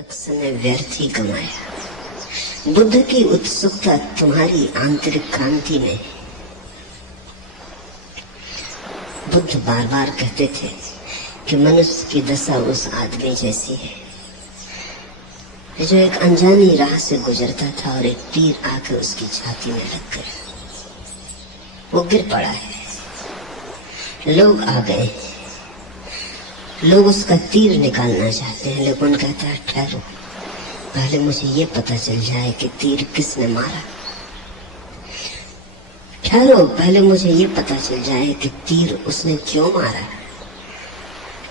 तक समय व्यर्थ ही गंवाया। बुद्ध की उत्सुकता तुम्हारी आंतरिक क्रांति में। बुद्ध बार बार कहते थे कि मनुष्य की दशा उस आदमी जैसी है जो एक अनजानी राह से गुजरता था और एक तीर आकर उसकी छाती में लग गया। वो गिर पड़ा है, लोग आ गए, लोग उसका तीर निकालना चाहते हैं, लेकिन कहता है ठहरो, पहले मुझे ये पता चल जाए कि तीर किसने मारा। ठहरो, पहले मुझे ये पता चल जाए कि तीर उसने क्यों मारा।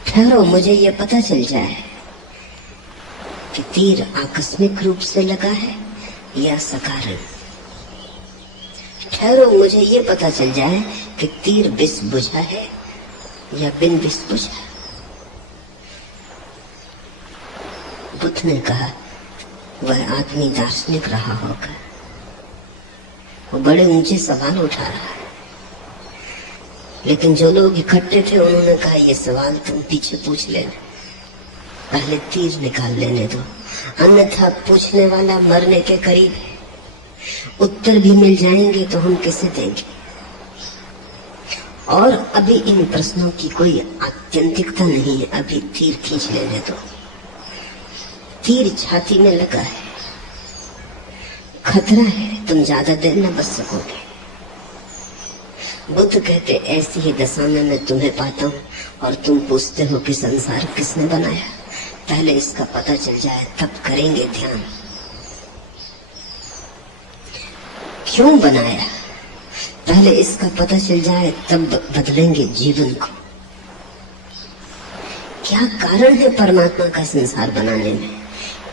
ठहरो, मुझे ये पता चल जाए कि तीर आकस्मिक रूप से लगा है या सकारण। ठहरो, मुझे ये पता चल जाए कि तीर विष बुझा है या बिन विष बुझा। बुद्ध ने कहा वह आदमी दार्शनिक रहा होगा, वो बड़े ऊंचे सवाल उठा रहा है। लेकिन जो लोग इकट्ठे थे उन्होंने कहा ये सवाल तुम पीछे पूछ लेना, पहले तीर निकाल लेने दो, अन्यथा पूछने वाला मरने के करीब है। उत्तर भी मिल जाएंगे तो हम किसे देंगे। और अभी इन प्रश्नों की कोई आत्यंतिकता नहीं है, अभी तीर खींच लेने दो। तीर छाती में लगा है, खतरा है, तुम ज्यादा देर न बच सकोगे। बुद्ध कहते ऐसी ही दशा में मैं तुम्हें पाता हूँ और तुम पूछते हो कि संसार किसने बनाया। पहले इसका पता चल जाए तब करेंगे ध्यान। क्यों बनाया, पहले इसका पता चल जाए तब बदलेंगे जीवन को। क्या कारण है परमात्मा का संसार बनाने में,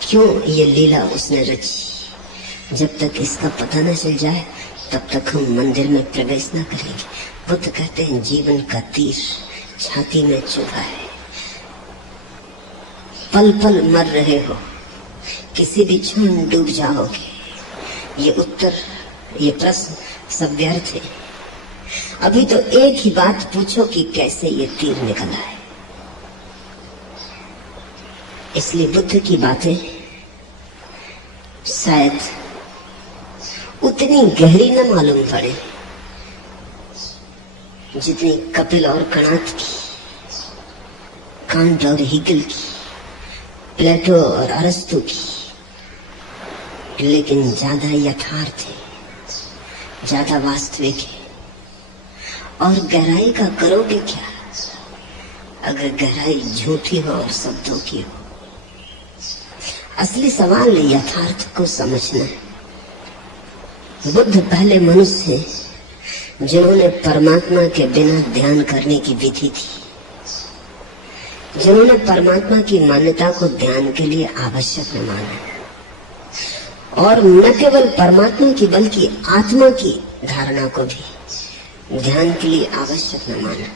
क्यों ये लीला उसने रची। जब तक इसका पता न चल जाए तब तक हम मंदिर में प्रवेश न करेंगे। बुद्ध कहते हैं जीवन का तीर छाती में चुभा है, पल पल मर रहे हो, किसी भी क्षण डूब जाओगे। ये उत्तर, ये प्रश्न सब व्यर्थ है। अभी तो एक ही बात पूछो कि कैसे ये तीर निकला है। इसलिए बुद्ध की बातें शायद उतनी गहरी न मालूम पड़े जितनी कपिल और कणाद की, कांट और हीगल की, प्लेटो और अरस्तु की, लेकिन ज्यादा यथार्थ है, ज्यादा वास्तविक है। और गहराई का करोगे क्या अगर गहराई झूठी हो और शब्दों की हो। असली सवाल यथार्थ को समझना है। बुद्ध पहले मनुष्य हैं जिन्होंने परमात्मा के बिना ध्यान करने की विधि थी, जिन्होंने परमात्मा की मान्यता को ध्यान के लिए आवश्यक न माना, और न केवल परमात्मा की बल्कि आत्मा की धारणा को भी ध्यान के लिए आवश्यक न माना।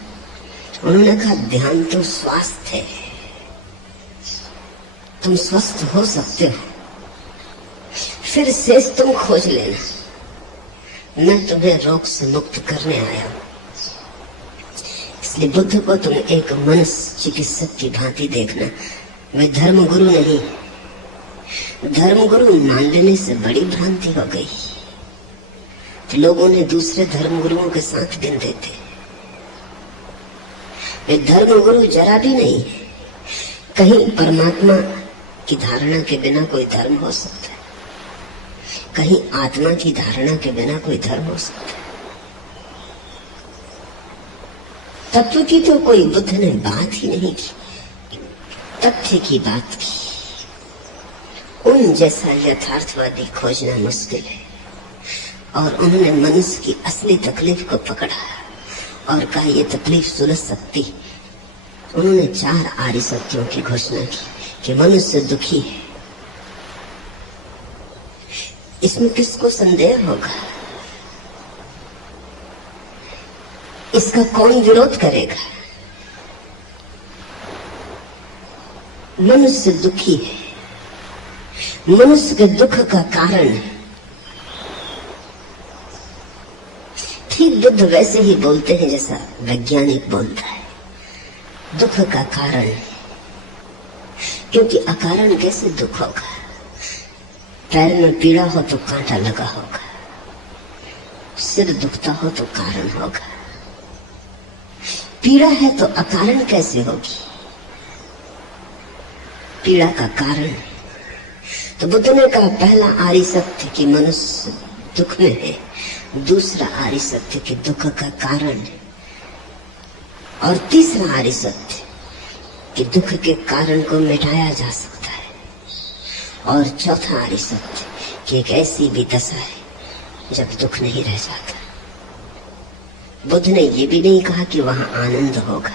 उन्होंने कहा ध्यान तो स्वास्थ्य है, तुम स्वस्थ हो सकते हो, फिर शेष तुम खोज लेना, मैं तुम्हें रोग से मुक्त करने आया हूं। इसलिए बुद्ध को तुम एक मनुष्य चिकित्सक की भांति देखना। वे धर्मगुरु नहीं, धर्मगुरु मान लेने से बड़ी भ्रांति हो गई। तो लोगों ने दूसरे धर्मगुरुओं के साथ गिन देते। वे धर्मगुरु जरा भी नहीं। कहीं परमात्मा की धारणा के बिना कोई धर्म हो सकता है, कहीं आत्मा की धारणा के बिना कोई धर्म हो सकता है। तत्व की तो कोई बुद्ध ने बात ही नहीं की, तथ्य की बात की। उन जैसा यथार्थवादी खोजना मुश्किल है। और उन्होंने मनुष्य की असली तकलीफ को पकड़ा और कहा यह तकलीफ सुलझ सकती। उन्होंने 4 आर्य सत्यों की घोषणा की कि मनुष्य दुखी है। इसमें किसको संदेह होगा, इसका कौन विरोध करेगा। मनुष्य दुखी है, मनुष्य के दुख का कारण है। ठीक बुद्ध वैसे ही बोलते हैं जैसा वैज्ञानिक बोलता है, दुख का कारण है। क्योंकि अकारण कैसे दुख होगा? पैर में पीड़ा हो तो कांटा लगा होगा, सिर दुखता हो तो कारण होगा। पीड़ा है तो अकारण कैसे होगी? पीड़ा का कारण है। तो बुद्ध ने कहा पहला आर्य सत्य कि मनुष्य दुख में है, दूसरा आर्य सत्य कि दुख का कारण है, और तीसरा आर्य सत्य कि दुख के कारण को मिटाया जा सकता है, और चौथा आर्य सत्य कि एक ऐसी भी दशा है जब दुख नहीं रह जाता। बुद्ध ने ये भी नहीं कहा कि वहां आनंद होगा,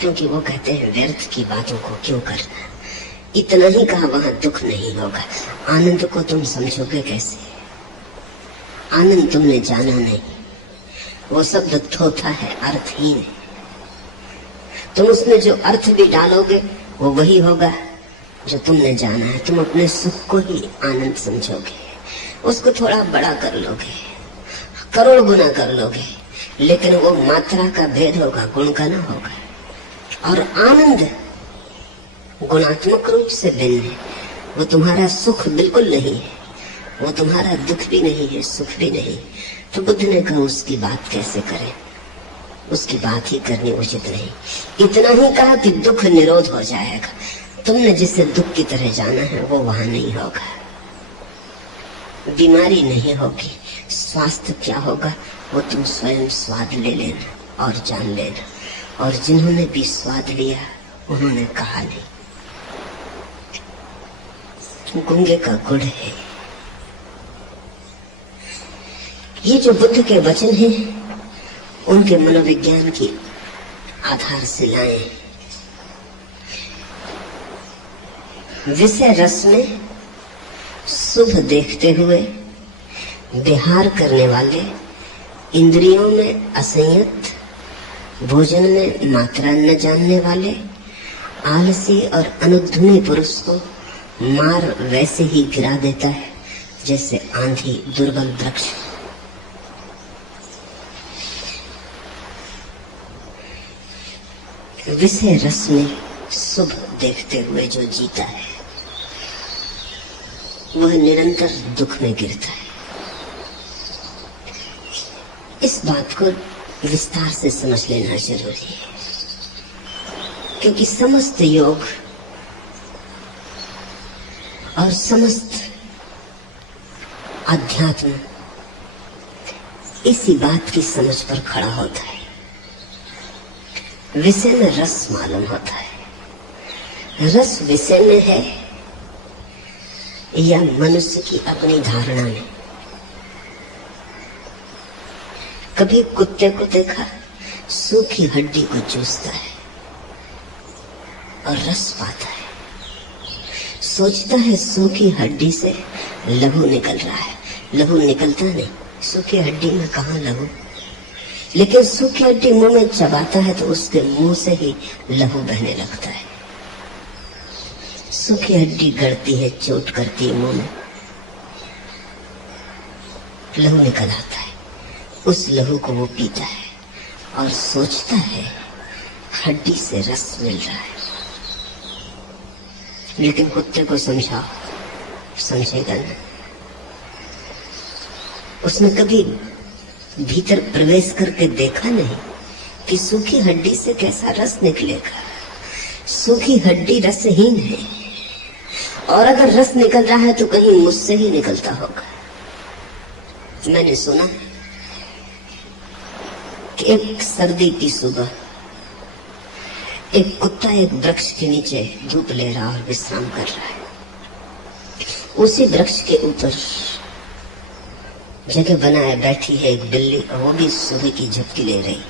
क्योंकि वो कहते हैं व्यर्थ की बातों को क्यों करना। इतना ही कहा वहां दुख नहीं होगा। आनंद को तुम समझोगे कैसे? आनंद तुमने जाना नहीं, वो शब्द थोथा है, अर्थहीन है। तुम उसमें जो अर्थ भी डालोगे वो वही होगा जो तुमने जाना है। तुम अपने सुख को ही आनंद समझोगे, उसको थोड़ा बड़ा कर लोगे, करोड़ गुना कर लोगे, लेकिन वो मात्रा का भेद होगा, गुण का ना होगा। और आनंद गुणात्मक रूप से भिन्न है। वो तुम्हारा सुख बिल्कुल नहीं है, वो तुम्हारा दुख भी नहीं है, सुख भी नहीं। तो बुद्ध ने कहा उसकी बात कैसे करें, उसकी बात ही करनी उचित नहीं। इतना ही कहा कि दुख निरोध हो जाएगा। तुमने जिसे दुख की तरह जाना है वो वहां नहीं होगा। बीमारी नहीं होगी, स्वास्थ्य क्या होगा वो तुम स्वयं स्वाद ले लेना और जान लेना। और जिन्होंने भी स्वाद लिया उन्होंने कहा नहीं। गूंगे का गुड़ है। ये जो बुद्ध के वचन हैं उनके मनोविज्ञान की आधारशिलाएं। विषय रस में शुभ देखते हुए विहार करने वाले, इंद्रियों में असंयत, भोजन में मात्रा न जानने वाले, आलसी और अनुद्धुनी पुरुष को मार वैसे ही गिरा देता है जैसे आंधी दुर्बल वृक्ष। विषय रस में शुभ देखते हुए जो जीता है वह निरंतर दुख में गिरता है। इस बात को विस्तार से समझ लेना जरूरी है, क्योंकि समस्त योग और समस्त अध्यात्म इसी बात की समझ पर खड़ा होता है। विषय में रस मालूम होता है। रस विषय में है या मनुष्य की अपनी धारणा में। कभी कुत्ते को देखा सूखी हड्डी को चूसता है और रस पाता है, सोचता है सूखी हड्डी से लहू निकल रहा है। लहू निकलता नहीं, सूखी हड्डी में कहाँ लहू। लेकिन सूखी हड्डी मुंह में चबाता है तो उसके मुंह से ही लहू बहने लगता है। सूखी हड्डी गड़ती है, चोट करती है, मुंह में लहू निकल आता है। उस लहू को वो पीता है और सोचता है हड्डी से रस मिल रहा है। लेकिन कुत्ते को समझाओ, समझेगा ना। उसने कभी भीतर प्रवेश करके देखा नहीं कि सूखी हड्डी से कैसा रस निकलेगा। सूखी हड्डी रसहीन है, और अगर रस निकल रहा है तो कहीं मुझसे ही निकलता होगा। मैंने सुना कि एक सर्दी की सुबह एक कुत्ता एक वृक्ष के नीचे धूप ले रहा और विश्राम कर रहा है। उसी वृक्ष के ऊपर जगह बनाए बैठी है एक बिल्ली, और वो भी सुबह की झपकी ले रही।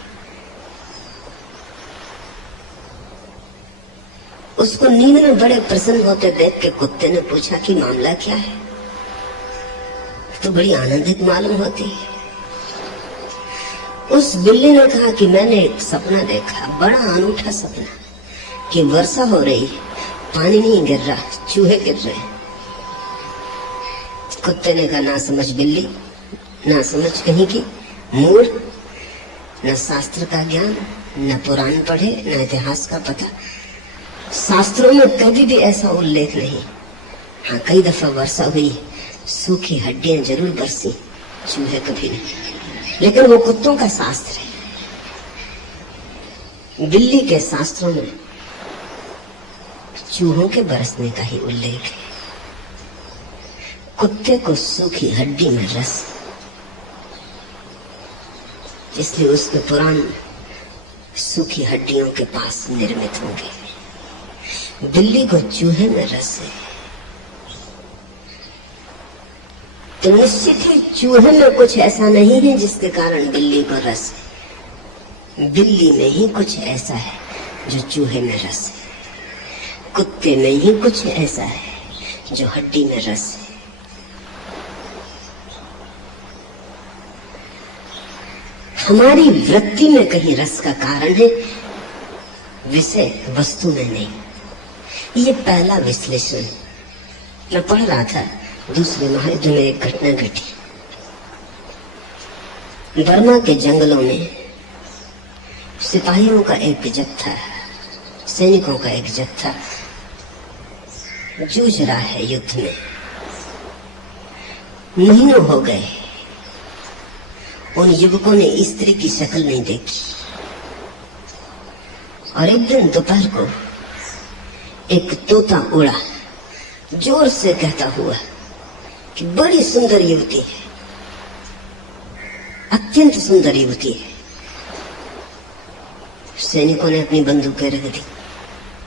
उसको नींद में बड़े प्रसन्न होते देख के कुत्ते ने पूछा कि मामला क्या है। तो बड़ी आनंदित मालूम होती है। उस बिल्ली ने कहा कि मैंने एक सपना देखा, बड़ा अनूठा सपना, कि वर्षा हो रही, पानी नहीं गिर रहा, चूहे गिर रहे। कुत्ते ने कहा ना समझ बिल्ली, ना समझ कहीं की, मूल न शास्त्र का ज्ञान, न पुराण पढ़े, न इतिहास का पता, शास्त्रों में कभी भी ऐसा उल्लेख नहीं। हाँ, कई दफा वर्षा हुई, सूखी हड्डियां जरूर बरसी, चूहे कभी नहीं। लेकिन वो कुत्तों का शास्त्र है। बिल्ली के शास्त्रों में चूहों के बरसने का ही उल्लेख है। कुत्ते को सूखी हड्डी में रस, इसलिए उसके पुराण सूखी हड्डियों के पास निर्मित होंगे। बिल्ली को चूहे में रस है, तो निश्चित ही चूहे में कुछ ऐसा नहीं है जिसके कारण बिल्ली को रस है। बिल्ली में ही कुछ ऐसा है जो चूहे में रस है। कुत्ते में ही कुछ ऐसा है जो हड्डी में रस है। हमारी वृत्ति में कहीं रस का कारण है, विषय वस्तु में नहीं। ये पहला विश्लेषण। मैं पढ़ रहा था, दूसरे महायुद्ध में एक घटना घटी। बर्मा के जंगलों में सिपाहियों का एक जत्था, सैनिकों का एक जत्था जूझ रहा है युद्ध में। महीनों हो गए, उन युवकों ने स्त्री की शक्ल नहीं देखी। और एक दिन दोपहर को एक तोता उड़ा, जोर से कहता हुआ कि बड़ी सुंदर युवती है, अत्यंत सुंदर युवती है। सैनिकों ने अपनी बंदूकें रख दी।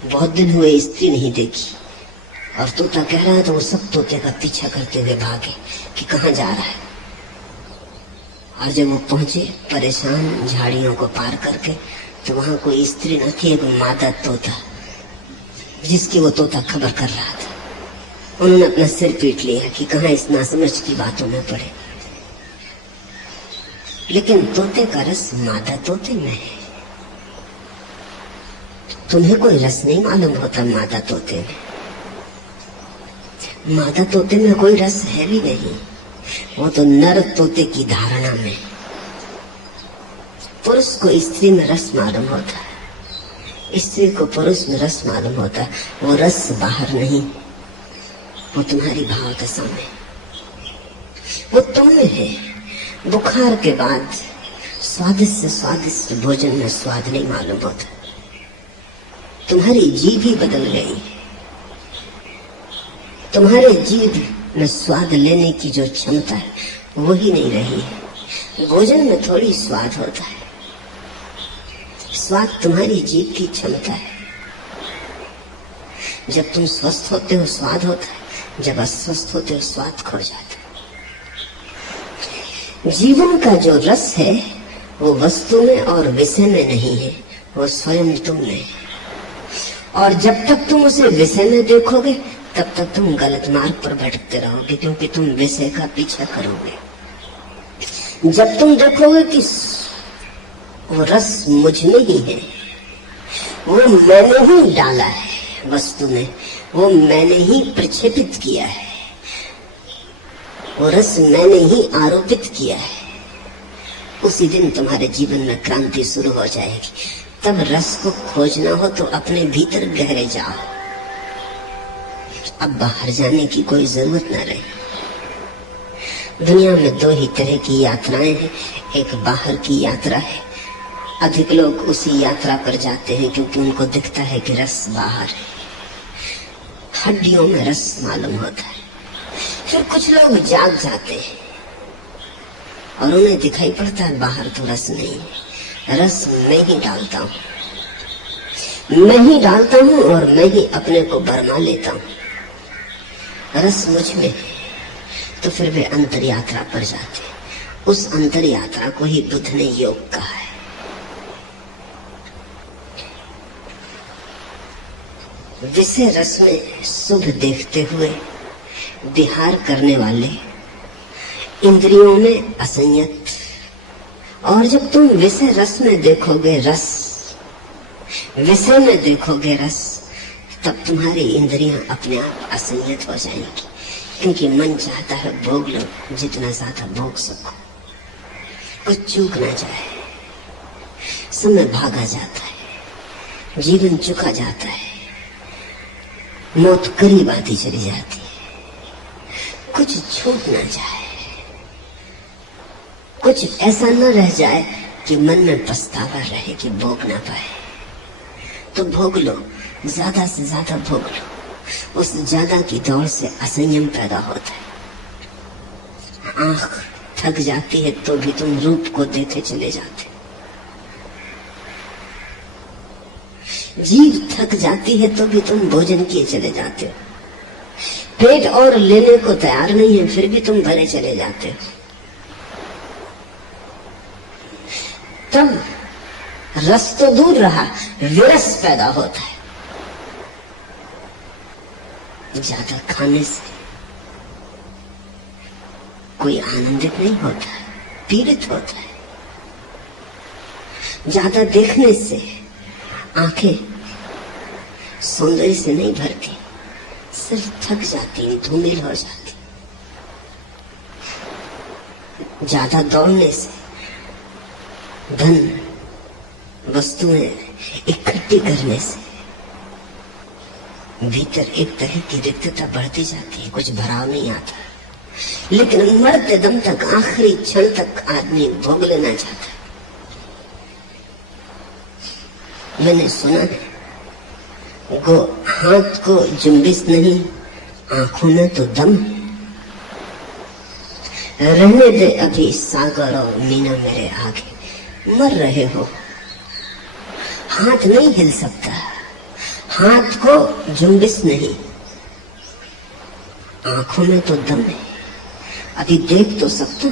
बहुत दिन हुए स्त्री नहीं देखी, और तोता कह रहा है तो वो सब तोते का पीछा करते हुए भागे कि कहां जा रहा है। और जब वो पहुंचे परेशान झाड़ियों को पार करके, तो वहां कोई स्त्री न थी, एक मादा तोता, जिसकी वो तोता खबर कर रहा था। उन्होंने अपना सिर पीट लिया कि कहां इस नासमझ की बातों में पड़े। लेकिन तोते का रस मादा तोते में है। तुम्हें कोई रस नहीं मालूम होता मादा तोते में। मादा तोते में कोई रस है भी नहीं, वो तो नर तोते की धारणा में। पुरुष को स्त्री में रस मालूम होता है, स्त्री को पुरुष में रस मालूम होता है। वो रस बाहर नहीं, वो तुम्हारी भाव दशा में, वो तुम में है। बुखार के बाद स्वादिष्ट से स्वादिष्ट भोजन में स्वाद नहीं मालूम होता। तुम्हारी जीभ ही बदल गई। तुम्हारे जीभ में स्वाद लेने की जो क्षमता है वो ही नहीं रही। भोजन में थोड़ी स्वाद होता है, स्वाद तुम्हारी जीभ की क्षमता है। जब तुम स्वस्थ होते हो स्वाद होता है, जब अस्वस्थ होते हो स्वाद खो जाता है। जीवन का जो रस है वो वस्तु में और विषय में नहीं है, वो स्वयं तुम में है। और जब तक तुम उसे विषय में देखोगे तब तक तुम गलत मार्ग पर भटकते रहोगे, क्योंकि तुम विषय का पीछा करोगे। जब तुम देखोगे कि वो रस मुझ में ही है, वो मैंने ही डाला है वस्तु में, वो मैंने ही प्रक्षेपित किया है, वो रस मैंने ही आरोपित किया है, उसी दिन तुम्हारे जीवन में क्रांति शुरू हो जाएगी। तब रस को खोजना हो तो अपने भीतर गहरे जाओ, अब बाहर जाने की कोई जरूरत न रही। दुनिया में दो ही तरह की यात्राएं हैं, एक बाहर की यात्रा है। अधिक लोग उसी यात्रा पर जाते हैं क्योंकि उनको दिखता है कि रस बाहर है, हड्डियों में रस मालूम होता है। फिर कुछ लोग जाग जाते हैं और उन्हें दिखाई पड़ता है बाहर तो रस नहीं है, रस मैं ही डालता हूँ, मैं ही डालता हूँ और मैं ही अपने को भरमा लेता हूँ, रस मुझ में है। तो फिर वे अंतर यात्रा पर जाते हैं। उस अंतर यात्रा को ही बुद्ध ने योग कहा है। विषय रस में शुभ देखते हुए विहार करने वाले इंद्रियों में असंयत, और जब तुम विषय रस में देखोगे रस, विषय में देखोगे रस, तब तुम्हारी इंद्रियां अपने आप असंयत हो जाएंगी, क्योंकि मन चाहता है भोग लो, जितना ज्यादा भोग सको, कुछ चूक ना जाए। समय भागा जाता है, जीवन चुका जाता है, मौत करीब आती चली जाती है, कुछ छूट ना जाए, कुछ ऐसा न रह जाए कि मन में पछतावा रहे कि भोग ना पाए। तो भोग लो, ज्यादा से ज्यादा भोग लो। उस ज्यादा की दौड़ से असंयम पैदा होता है। आंख थक जाती है तो भी तुम रूप को देखे चले जाते, जीभ थक जाती है तो भी तुम भोजन किए चले जाते हो, पेट और लेने को तैयार नहीं है फिर भी तुम भरे चले जाते हो। तब रस तो दूर रहा, विरस पैदा होता है। ज्यादा खाने से कोई आनंदित नहीं होता, पीड़ित होता है। ज्यादा देखने से आंखें सौंदर्य से नहीं भरती, सिर्फ थक जाती, धूमिल हो जाती। ज्यादा दौड़ने से धन वस्तुएं इकट्ठी करने से भीतर एक तरह की रिक्तता बढ़ती जाती है, कुछ भराव नहीं आता। लेकिन मरते दम तक, आखिरी क्षण तक आदमी भोग लेना चाहता है। मैंने सुना है, हाथ को जुम्बिश नहीं, आंखों में तो दम। रहने दे अभी सागर और मीना मेरे आगे, मर रहे हो। हाथ नहीं हिल सकता, हाथ को जुम्बिश नहीं, आंखों में तो दम है। अभी देख तो सकता,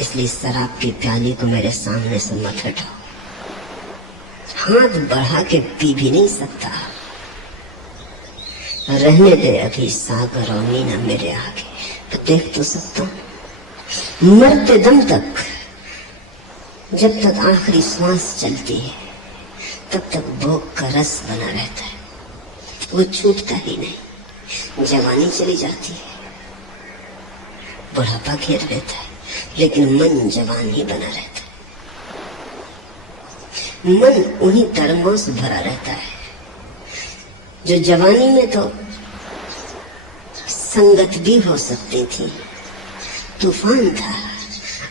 इसलिए शराब की प्याली को मेरे सामने से मत हटाओ। हाथ बढ़ा के पी भी नहीं सकता। रहने दे अभी सागर और मीना मेरे आगे, तो देख तो सकता। मरते दम तक, जब तक आखिरी श्वास चलती है तब तक भोग का रस बना रहता है, वो छूटता ही नहीं। जवानी चली जाती है, बुढ़ापा घेर रहता है, लेकिन मन जवान ही बना रहता है। मन उन्हीं तरंगों से भरा रहता है जो जवानी में तो संगत भी हो सकती थी। तूफान था,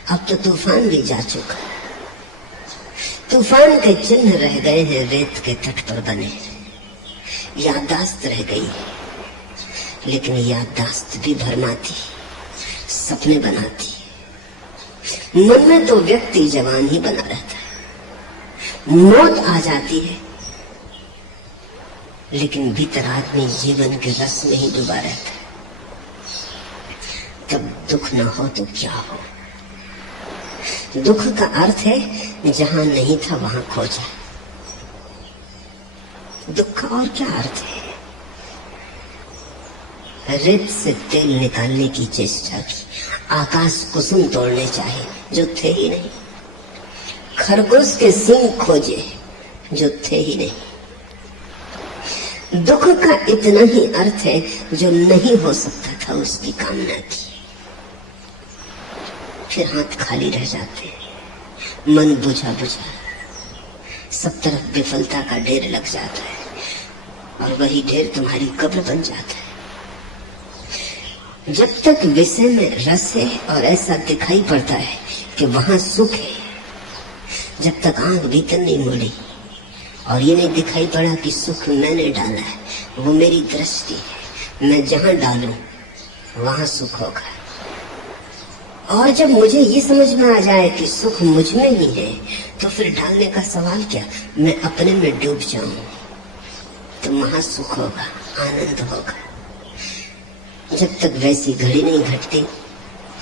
अब तो तूफान भी जा चुका। तूफान के चिन्ह रह गए हैं रेत के तट पर बने, याददाश्त रह गई है, लेकिन याददाश्त भी भरमाती, सपने बनाती। मन में तो व्यक्ति जवान ही बना रहता है। मौत आ जाती है, लेकिन भीतर आदमी जीवन के रस में ही डूबा रहता है। तब दुख न हो तो क्या हो। दुख का अर्थ है जहां नहीं था वहां खोजा। दुख का और क्या अर्थ है? रेत से तेल निकालने की चेष्टा की, आकाश कुसुम तोड़ने चाहे जो थे ही नहीं, खरगोश के सींग खोजे जो थे ही नहीं। दुख का इतना ही अर्थ है जो नहीं हो सकता था उसकी कामना थी। फिर हाथ खाली रह जाते हैं, मन बुझा बुझा, सब तरफ विफलता का ढेर लग जाता है, और वही ढेर तुम्हारी कब्र बन जाता है। जब तक विषय में रस है और ऐसा दिखाई पड़ता है कि वहां सुख है, जब तक आंख भीतर नहीं मुड़ी और ये नहीं दिखाई पड़ा कि सुख मैंने डाला है, वो मेरी दृष्टि है, मैं जहां डालूं वहां सुख होगा। और जब मुझे ये समझ में आ जाए कि सुख मुझ में ही है, तो फिर डालने का सवाल क्या, मैं अपने में डूब जाऊं तो वहां सुख होगा, आनंद होगा। जब तक वैसी घड़ी नहीं घटती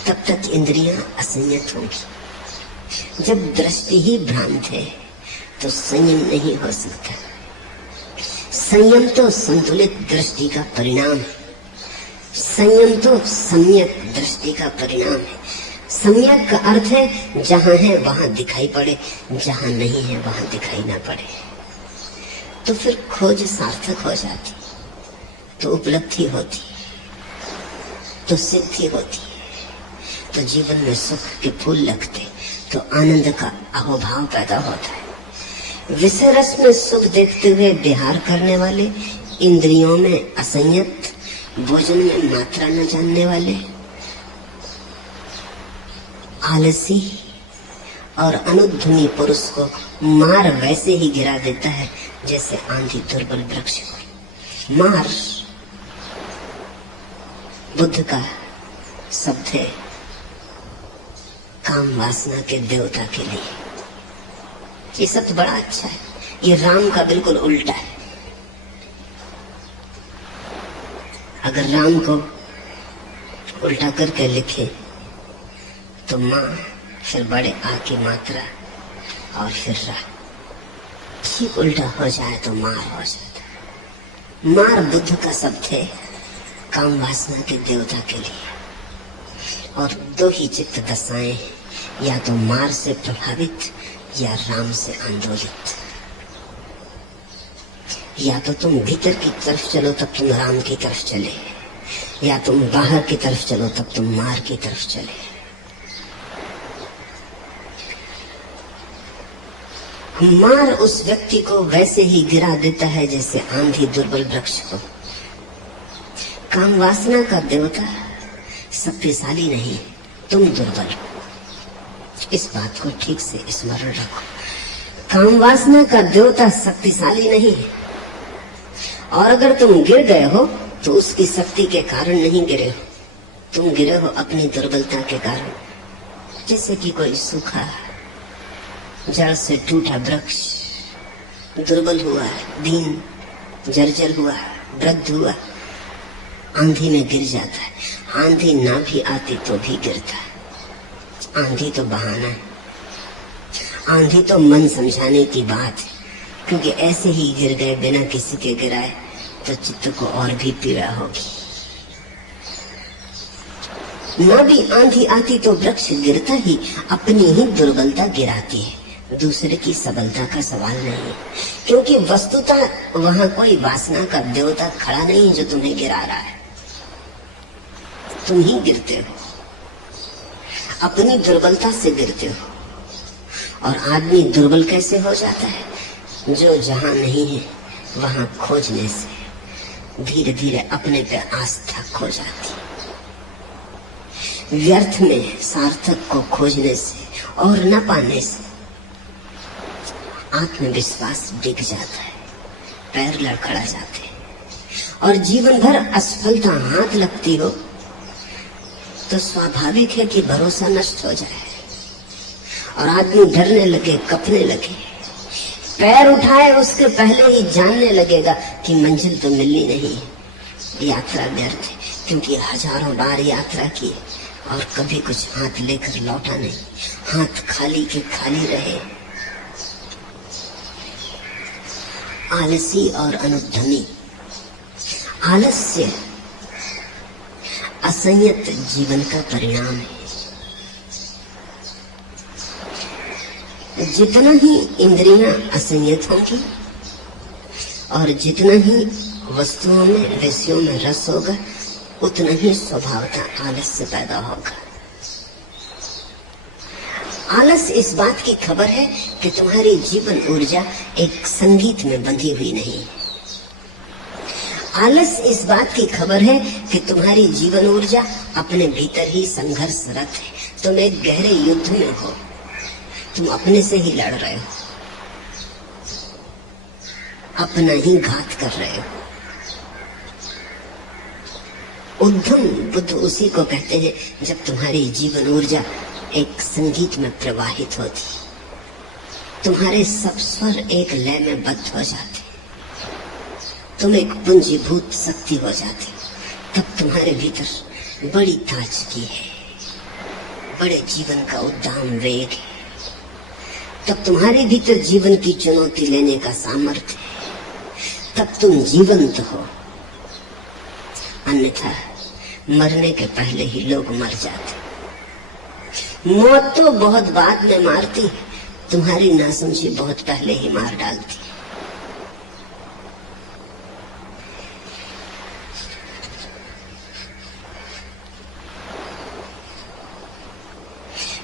तब तक इंद्रियां असंयत होंगी। जब दृष्टि ही भ्रांत है तो संयम नहीं हो सकता। संयम तो संतुलित दृष्टि का परिणाम है। संयम तो सम्यक दृष्टि का परिणाम है। सम्यक का अर्थ है जहां है वहां दिखाई पड़े, जहां नहीं है वहां दिखाई ना पड़े। तो फिर खोज सार्थक हो जाती, तो उपलब्धि होती, तो सिद्धि होती, तो जीवन में सुख के फूल लगते, तो आनंद का अहोभाव पैदा होता है। विषय रस में सुख देखते हुए विहार करने वाले इंद्रियों में असंयत, भोजन में मात्रा न जानने वाले, आलसी और अनुध्वनि पुरुष को मार वैसे ही गिरा देता है जैसे आंधी दुर्बल वृक्ष को। मार बुद्ध का शब्द है काम वासना के देवता के लिए। ये शब्द बड़ा अच्छा है, ये राम का बिल्कुल उल्टा है। अगर राम को उल्टा करके लिखे तो माँ, फिर बड़े आ की मात्रा और फिर रा। ठीक उल्टा हो जाए तो मार हो जाता है। मार बुद्ध का शब्द है काम वासना के देवता के लिए। और दो ही चित्त दशाएं, या तो मार से प्रभावित या राम से आंदोलित। या तो तुम भीतर की तरफ चलो तब तुम राम की तरफ चले, या तुम बाहर की तरफ चलो तब तुम मार की तरफ चले। मार उस व्यक्ति को वैसे ही गिरा देता है जैसे आंधी दुर्बल वृक्ष को। काम वासना का देवता शक्तिशाली नहीं, तुम दुर्बल। इस बात को ठीक से स्मरण रखो। काम वासना का देवता शक्तिशाली नहीं है, और अगर तुम गिर गए हो तो उसकी शक्ति के कारण नहीं गिरे हो, तुम गिरे हो अपनी दुर्बलता के कारण। जैसे कि कोई सूखा जड़ से टूटा वृक्ष दुर्बल हुआ, दीन जर्जर हुआ, वृद्ध हुआ, आंधी में गिर जाता है। आंधी ना भी आती तो भी गिरता है। आंधी तो बहाना है, आंधी तो मन समझाने की बात है, क्योंकि ऐसे ही गिर गए बिना किसी के गिराए तो चित्त को और भी पीड़ा होगी। ना भी आंधी आती तो वृक्ष गिरता ही अपनी ही दुर्बलता गिराती है, दूसरे की सबलता का सवाल नहीं, क्योंकि वस्तुतः वहां कोई वासना का देवता खड़ा नहीं जो तुम्हें गिरा रहा है। तुम ही गिरते हो, अपनी दुर्बलता से गिरते हो। और आदमी दुर्बल कैसे हो जाता है? जो जहां नहीं है वहां खोजने से धीरे धीरे अपने पे आस्था खो जाती। व्यर्थ में सार्थक को खोजने से और न पाने से आत्मविश्वास डिग जाता है, पैर लड़खड़ा जाते हैं। और जीवन भर असफलता हाथ लगती हो तो स्वाभाविक है कि भरोसा नष्ट हो जाए और आदमी डरने लगे, कपने लगे। पैर उठाए उसके पहले ही जानने लगेगा कि मंजिल तो मिलनी नहीं, यात्रा व्यर्थ है, क्योंकि हजारों बार यात्रा की और कभी कुछ हाथ लेकर लौटा नहीं। हाथ खाली के खाली रहे। आलसी और अनुध्वनि। आलस्य असंयत जीवन का परिणाम है। जितना ही इंद्रियां असंयत होंगी और जितना ही वस्तुओं में, विषयों में रस होगा, उतना ही स्वभावतः आलस्य पैदा होगा। आलस इस बात की खबर है कि तुम्हारी जीवन ऊर्जा एक संगीत में बंधी हुई नहीं। आलस इस बात की खबर है कि तुम्हारी जीवन ऊर्जा अपने भीतर ही संघर्षरत है। तुम एक गहरे युद्ध में हो, तुम अपने से ही लड़ रहे हो, अपना ही घात कर रहे हो। उद्यम बुद्ध उसी को कहते हैं जब तुम्हारी जीवन ऊर्जा एक संगीत में प्रवाहित होती, तुम्हारे सब स्वर एक लय में बद्ध हो जाते, तुम एक पुंजीभूत शक्ति हो जाते। तब तुम्हारे भीतर बड़ी ताजगी है, बड़े जीवन का उद्दाम वेग है। तब तुम्हारे भीतर जीवन की चुनौती लेने का सामर्थ्य है। तब तुम जीवंत हो। अन्यथा मरने के पहले ही लोग मर जाते। मौत तो बहुत बाद में मारती, तुम्हारी नासमझी बहुत पहले ही मार डालती।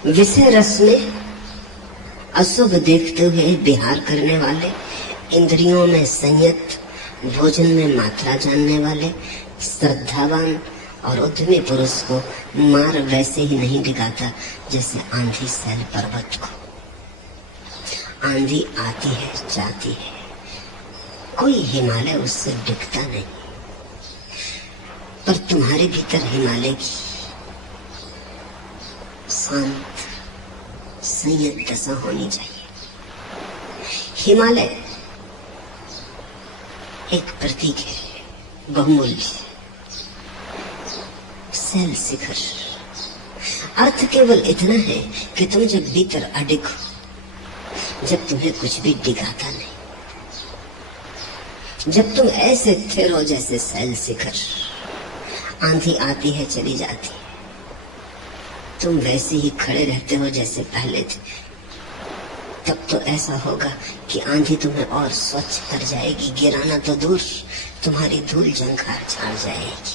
विषय रस में अशुभ देखते हुए विहार करने वाले, इंद्रियों में संयत भोजन में मात्रा जानने वाले, श्रद्धावान और उद्यमी पुरुष को मार वैसे ही नहीं डिगाता जैसे आंधी सैल पर्वत को। आंधी आती है, जाती है, कोई हिमालय उससे डिगता नहीं। पर तुम्हारे भीतर हिमालय की शांत संयत दशा होनी चाहिए। हिमालय एक प्रतीक है, बहुमूल्य। सैल शिखर अर्थ केवल इतना है कि तुम जब भीतर अडिग हो, जब तुम्हें कुछ भी डिगाता नहीं, जब तुम ऐसे स्थिर हो जैसे सैल शिखर, आंधी आती है चली जाती है, तुम वैसे ही खड़े रहते हो जैसे पहले थे, तब तो ऐसा होगा कि आंधी तुम्हें और स्वच्छ कर जाएगी। गिराना तो दूर, तुम्हारी धूल झंकार झाड़ जाएगी,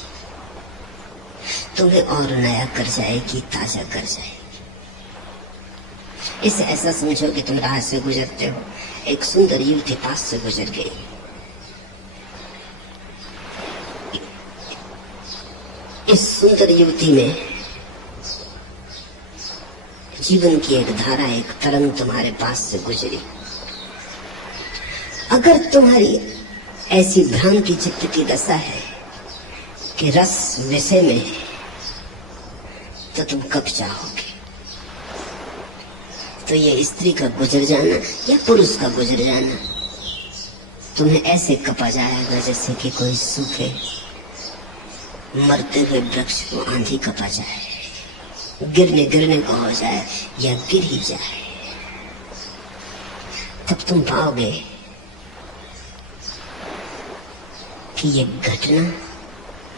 तुम्हें और नया कर जाएगी, ताजा कर जाएगी। इसे ऐसा समझो कि तुम राह से गुजरते हो, एक सुंदर युवती पास से गुजर गई। इस सुंदर युवती में जीवन की एक धारा, एक तरंग तुम्हारे पास से गुजरी। अगर तुम्हारी ऐसी भ्रांति चित्त की दशा है कि रस विषय में है, तो तुम कब चाहोगे? तो ये स्त्री का गुजर जाना या पुरुष का गुजर जाना तुम्हें ऐसे कपा जाएगा जैसे कि कोई सूखे मरते हुए वृक्ष को आंधी कपा जाए, गिरने गिरने को हो जाए या गिर ही जाए। तब तुम पाओगे कि ये घटना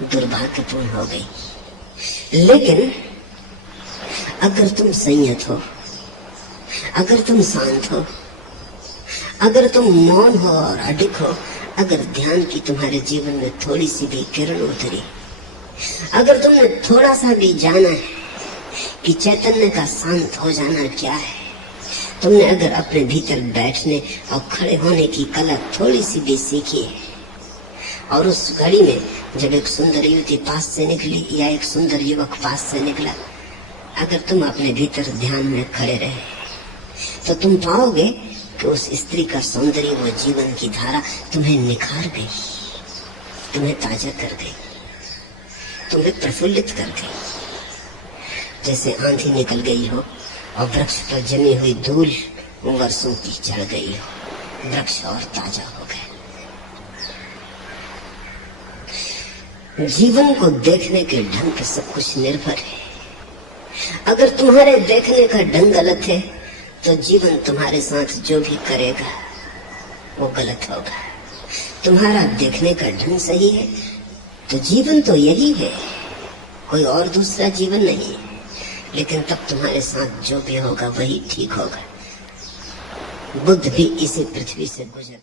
दुर्भाग्यपूर्ण हो गई। लेकिन अगर तुम संयत हो, अगर तुम शांत हो, अगर तुम मौन हो और अडिग हो, अगर ध्यान की तुम्हारे जीवन में थोड़ी सी भी किरण उतरी, अगर तुमने थोड़ा सा भी जाना है कि चैतन्य का शांत हो जाना क्या है, तुमने अगर अपने भीतर बैठने और खड़े होने की कला थोड़ी सी भी सीखी है, और उस घड़ी में जब एक सुंदर युवती पास से निकली या एक सुंदर युवक पास से निकला, अगर तुम अपने भीतर ध्यान में खड़े रहे, तो तुम पाओगे कि उस स्त्री का सौंदर्य, वो जीवन की धारा तुम्हें निखार गई, तुम्हें ताजा कर गई, तुम्हें प्रफुल्लित कर गई। जैसे आंधी निकल गई हो और वृक्ष पर जमी हुई धूल वर्षों की चढ़ गई हो, वृक्ष और ताजा हो गए। जीवन को देखने के ढंग पे सब कुछ निर्भर है। अगर तुम्हारे देखने का ढंग गलत है, तो जीवन तुम्हारे साथ जो भी करेगा वो गलत होगा। तुम्हारा देखने का ढंग सही है तो जीवन तो यही है, कोई और दूसरा जीवन नहीं है। लेकिन तब तुम्हारे साथ जो भी होगा वही ठीक होगा। बुद्ध भी इसी पृथ्वी से गुजर